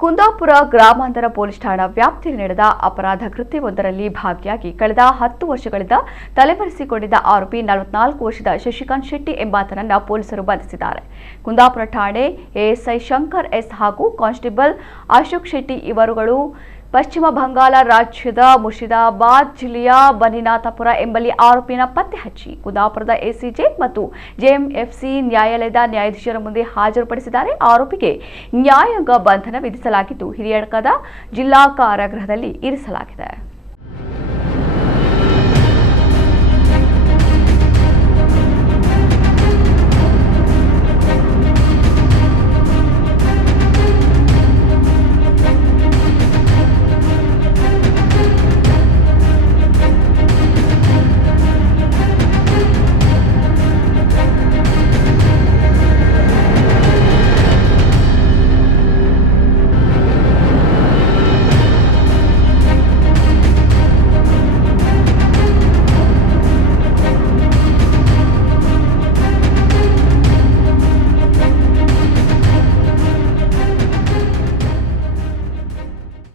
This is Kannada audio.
ಕುಂದಾಪುರ ಗ್ರಾಮಾಂತರ ಪೊಲೀಸ್ ಠಾಣಾ ವ್ಯಾಪ್ತಿಯಲ್ಲಿ ನಡೆದ ಅಪರಾಧ ಕೃತ್ಯವೊಂದರಲ್ಲಿ ಭಾಗಿಯಾಗಿ ಕಳೆದ 10 ವರ್ಷಗಳಿಂದ ತಲೆಮರೆಸಿಕೊಂಡಿದ್ದ ಆರೋಪಿ 44 ವರ್ಷದ ಶಶಿಕಾಂತ್ ಶೆಟ್ಟಿ ಎಂಬಾತನನ್ನು ಪೊಲೀಸರು ಬಂಧಿಸಿದ್ದಾರೆ. ಕುಂದಾಪುರ ಠಾಣೆ ಎಎಸ್ಐ ಶಂಕರ್ ಎಸ್ ಹಾಗೂ ಕಾನ್ಸ್ಟೇಬಲ್ ಅಶೋಕ್ ಶೆಟ್ಟಿ ಇವರುಗಳು ಪಶ್ಚಿಮ ಬಂಗಾಳ ರಾಜ್ಯದ ಮುರ್ಷಿದಾಬಾದ್ ಜಿಲ್ಲೆಯ ಬನಿನಾಥಪುರ ಎಂಬಲ್ಲಿ ಆರೋಪಿಯನ್ನು ಪತ್ತೆ ಹಚ್ಚಿ ಕುಂದಾಪುರದ ಎಸಿಜೆ ಮತ್ತು ಜೆಎಂಎಫ್ಸಿ ನ್ಯಾಯಾಲಯದ ನ್ಯಾಯಾಧೀಶರ ಮುಂದೆ ಹಾಜರುಪಡಿಸಿದ್ದಾರೆ. ಆರೋಪಿಗೆ ನ್ಯಾಯಾಂಗ ಬಂಧನ ವಿಧಿಸಲಾಗಿದ್ದು ಹಿರಿಯಡ್ಕದ ಜಿಲ್ಲಾ ಕಾರಾಗೃಹದಲ್ಲಿ ಇರಿಸಲಾಗಿದೆ.